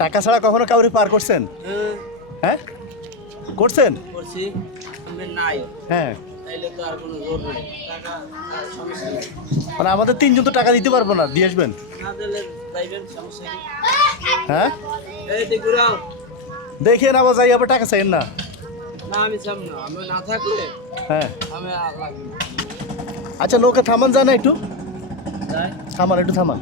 টাকা ছাড়া কখনো কাউরে পার করছেন? হ্যাঁ করছেন? করছি আমি নাই হ্যাঁ তাইলে তো আর কোনো জোর নাই টাকা আর সমস্যা নেই মানে আমাদের তিনজন তো টাকা দিতে পারবো না, দিয়ে আসবেন। না দিলে যাইবেন সমস্যা কি হ্যাঁ এই দিগুরাও দেখিয়ে আবার যাই, আবার টাকা চাইেন না। না আমি চাম না আমি না থাকলে হ্যাঁ আমি আর লাগবে না আচ্ছা নৌকা থামান জানা একটু, যাই থামান একটু থামান।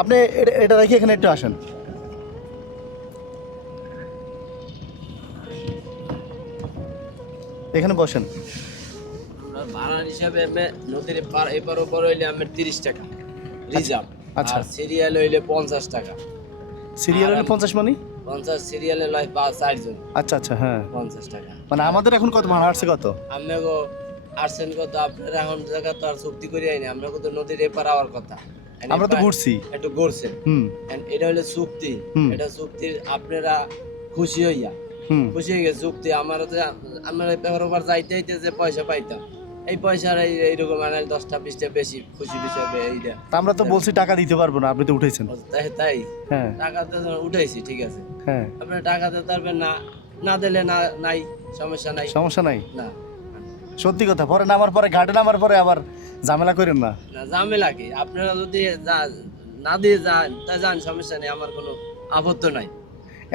আপনি এটা রেখে এখানে একটু আসেন। এখানে বসেন। আমরা ভাড়ার হিসাবে আমি নদীর পার এপার ওপার হইলে আমার 30 টাকা রিজার্ভ আচ্ছা। আর সিরিয়াল হইলে 50 টাকা সিরিয়াল হলে 50 মানি? 50 সিরিয়ালে লয় 4 জন আচ্ছা আচ্ছা হ্যাঁ, 50 টাকা মানে আমাদের এখন কত ভাড়া আসছে কত? আমি গো আর্সেন কত আপনারা এখন জায়গা তো আর চুক্তি করি আইনি আমরা কত নদীর এপার আওয়ার কথা আমরা তো ঘুরছি। একটু ঘুরছে হুম এটা হলো চুক্তি হুম। এটা চুক্তির আপনারা খুশি হইয়া হুম খুশি হয়ে গেছে চুক্তি আমার আমরা পেপার ওপার যাইতে যাইতে যে পয়সা পাইতাম এই পয়সার এইরকম মানে 10টা 20টা বেশি খুশি বিষয় এইটা তা আমরা তো বলছি টাকা দিতে পারবো না, আপনি তো উঠেছেন। তাই তাই হ্যাঁ টাকা তো উঠাইছি ঠিক আছে হ্যাঁ আপনার টাকা দিতে পারবেন না না দিলে না নাই সমস্যা নাই সমস্যা নাই, না সত্যি কথা। পরে নামার পরে ঘাটে নামার পরে আবার ঝামেলা করেন না। না ঝামেলা কি আপনারা যদি না দিয়ে যান তা যান সমস্যা নেই আমার কোনো আপত্তি নাই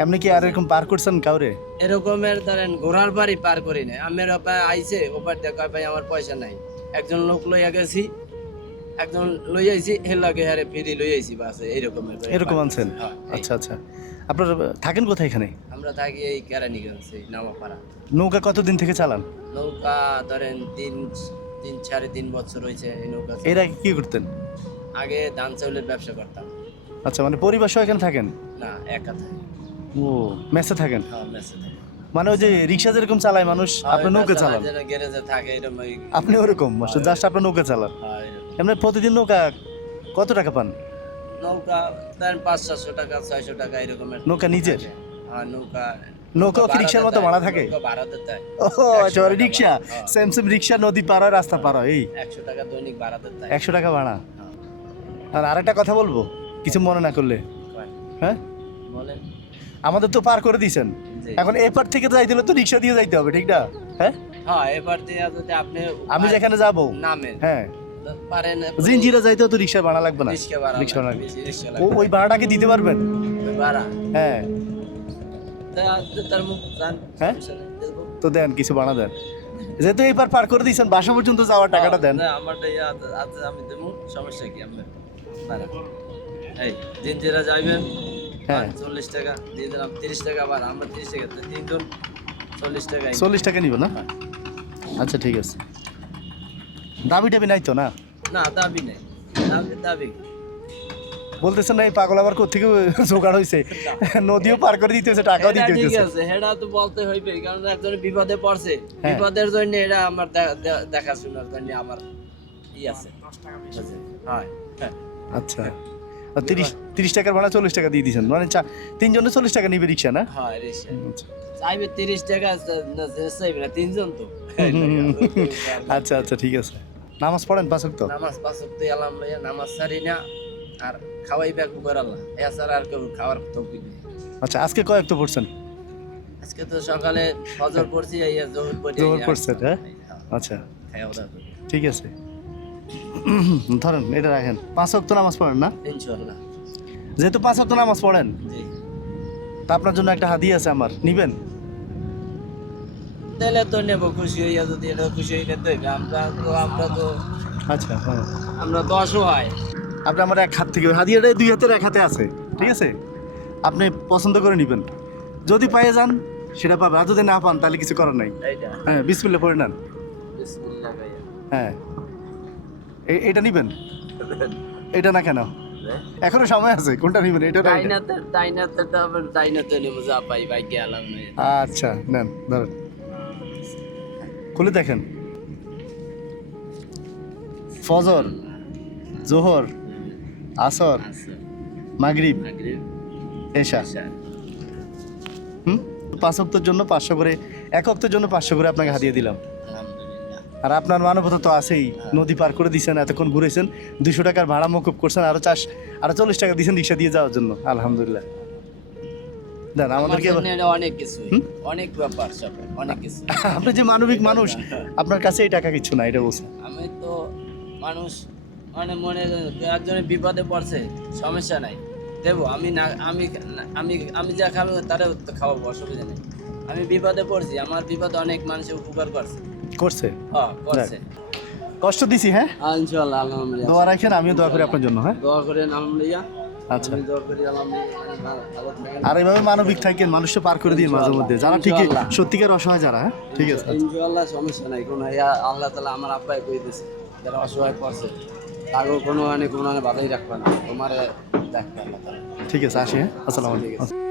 এমনি কি আর এরকম পার করছেন কাউরে? এরকমের ধরেন ঘোড়ার বাড়ি পার করি না আমার আইছে ওপার দেখা ভাই আমার পয়সা নাই একজন লোক লইয়া গেছি একজন লই আইছি এর লাগে হারে ফিরি লই আইছি বাসে এরকমের এরকম আনছেন? হ্যাঁ, এই। আচ্ছা আচ্ছা। আপনার থাকেন কোথায় এখানে? আমরা থাকি এই কেরানীগঞ্জ এই নামাপাড়া নৌকা কতদিন থেকে চালান? নৌকা ধরেন 3-3.5 বছর হয়েছে এই নৌকা এর আগে কি করতেন? আগে ধান চাউলের ব্যবসা করতাম আচ্ছা মানে পরিবার সহ এখানে থাকেন? না একা থাকি ও মেসে থাকেন? হ্যাঁ মেসে থাকি মানে ওই যে রিক্সা যেরকম চালায় মানুষ, আপনি নৌকা চালান? যেন গ্যারেজে থাকে এরকম আপনি ওরকম জাস্ট আপনার নৌকা চালান। হ্যাঁ, এরকম। এমনি প্রতিদিন নৌকা কত টাকা পান? নৌকা ধরেন 500-700 টাকা 600 টাকা এরকমের নৌকা নিজের? হ্যাঁ নৌকা নৌকা কি রিক্সার মতো ভাড়া থাকে? নৌকা ভাড়া দিতে হয় ও আচ্ছা মানে রিক্সা সেম সেম রিক্সা, নদী পার হয় রাস্তা পার হয় এই 100 টাকা দৈনিক ভাড়া দিতে হয় 100 টাকা ভাড়া। হ্যাঁ। আর আরেকটা কথা বলবো, কিছু মনে না করলে। কয়? হ্যাঁ বলেন আমাদের তো পার করে দিয়েছেন, জি। এখন এপার থেকে যাইতে হলে তো রিক্সা দিয়ে যাইতে হবে, ঠিক না? হ্যাঁ হ্যাঁ এবার দিয়ে যদি আপনি আমি যেখানে যাবো নামেন হ্যাঁ পারেন জিঞ্জিরা যাইতে তো রিক্সা ভাড়া লাগবে না? রিক্সা ভাড়া রিক্সা ভাড়া লাগবে, লাগবে। রিক্সা ওই ভাড়াটা কি দিতে পারবেন? ওই ভাড়া হ্যাঁ তার মুখ জান হ্যাঁ? সমস্যা নেই, দেবো। তো দেন, কিছু ভাড়া দেন। যেহেতু এবার পার করে দিয়েছেন, বাসা পর্যন্ত যাওয়ার টাকাটা দেন। না আমারটা আছে আমি দেবো সমস্যা কি আপনার ভাড়া এই জিঞ্জিরা যাইবেন হ্যাঁ 40 টাকা দিয়ে দিলাম 30 টাকা আবার আমরা 30 টাকা তিনজন 40 টাকা 40 টাকা নিব না? আচ্ছা ঠিক আছে। দাবি টাবি নাই তো না? না দাবি নেই দাবি বলতেছেন না এই পাগল আবার কোথেকে জোগাড় হয়েছে, নদীও পার করে দিতে হয়েছে, টাকাও দিতে ঠিক হয়েছে। আছে হেডা তো বলতে হইবে কারণ একজন বিপদে পড়ছে হ্যাঁ। বিপদের জন্য এটা আমার দেখাশোনার জন্য আমার ই আছে হয় হ্যাঁ আচ্ছা 30 টাকার ভাড়া 40 টাকা দিয়ে দিয়েছেন, মানে তিনজনে 40 টাকা নিবে রিক্সা না? হয় রিক্সা আচ্ছা। চাইবে 30 টাকা চাইবে না তিনজন তো আচ্ছা আচ্ছা ঠিক আছে। নামাজ পড়েন 5 ওয়াক্ত? নামাজ 5 ওয়াক্ত আলাম ভাইয়া নামাজ সারি না আর খাওয়াই ব্যাগ করাল্লা এছাড়া আর কেউ খাওয়ার তৌফিক নেই আচ্ছা আজকে কয় ওয়াক্ত পড়ছেন? আজকে তো সকালে ফজর পড়ছি আইয়া জোহর পড়ি জোহর পড়ছেন, হ্যাঁ? আচ্ছা খাওয়া দাওয়া করি। ঠিক আছে। ধরেন এটা রাখেন, 5 ওয়াক্ত নামাজ পড়েন না? ইনশাআল্লাহ যেহেতু 5 ওয়াক্ত নামাজ পড়েন, জি তা আপনার জন্য একটা হাদিয়া আছে আমার, নিবেন? তাহলে তো নেব খুশি হইয়া যদি এটা খুশি হইলে তো হইবে। আমরা তো আচ্ছা হ্যাঁ আমরা তো অসহায় আপনি আমার এক হাত থেকে, হাদিয়াটা 2 হাতের এক হাতে আছে, ঠিক আছে? আপনি পছন্দ করে নেবেন, যদি পেয়ে যান সেটা পাবে, আর যদি না পান তাহলে কিছু করার নাই। এইটা হ্যাঁ বিসমিল্লাহ পড়ে নেন। বিসমিল্লাহ ভাইয়া হ্যাঁ এটা নিবেন? এটা না কেন? এখনো সময় আছে, কোনটা নিবেন? এটা না এটা? ডাইনাতে তো আবার ডাইনাতে নেব যা পাই ভাই গেলাম না আচ্ছা নেন ধরেন, খুলে দেখেন। ফজর, জোহর, আসর, আচ্ছা মাগরিব, মাগরিব এশা। আচ্ছা হুম 5 ওয়াক্তের জন্য 500 করে, 1 ওয়াক্তের জন্য 500 করে আপনাকে হাদিয়া দিলাম। আলহামদুলিল্লাহ। আর আপনার মানবতা তো আছেই, নদী পার করে দিয়েছেন, এতক্ষণ ঘুরেছেন, 200 টাকার ভাড়া মকুব করছেন, আরো 40 টাকা দিয়েছেন রিক্সা দিয়ে যাওয়ার জন্য। আলহামদুলিল্লাহ। দেন আমাদেরকে আমার জন্য এটা অনেক কিছু, অনেক ব্যাপার স্যাপার, অনেক কিছু। আপনি যে মানবিক মানুষ, আপনার কাছে এই টাকা কিছু না, এটা বলছেন। আমি তো মানুষ, মানে মনে একজনের বিপদে পড়ছে, সমস্যা নাই, দেবো। আমি না, আমি যা খাবো তারাও তো খাওয়াবো, অসুবিধা নেই। আমি বিপদে পড়ছি, আমার বিপদে অনেক মানুষ উপকার করছে। করছে, হ্যাঁ, করছে। কষ্ট দিছি, হ্যাঁ, ইনশাআল্লাহ, আলহামদুলিল্লাহ। দোয়া রাখেন, আমিও দোয়া করি আপনার জন্য। হ্যাঁ, দোয়া করেন, আলহামদুলিল্লাহ। আচ্ছা। আমি দোয়া করি, আলহামদুলিল্লাহ। ভালো থাকেন। আর এইভাবে মানবিক থাকেন, মানুষকে পার করে দিন মাঝে মধ্যে, যারা ঠিকই ইনশাআল্লাহ। সত্যিকার অসহায় যারা। হ্যাঁ, ঠিক আছে। ইনশাআল্লাহ, সমস্যা নাই কোনো। আল্লাহ তাআলা আমার আব্বাই কই দিয়েছে, যারা অসহায় পড়ছে তারও কোনো ভালোই রাখবে না, তোমার দেখবে আল্লাহ তাআলা। ঠিক আছে, আসি। হ্যাঁ, আসসালামু ঠিক আলাইকুম। আছে।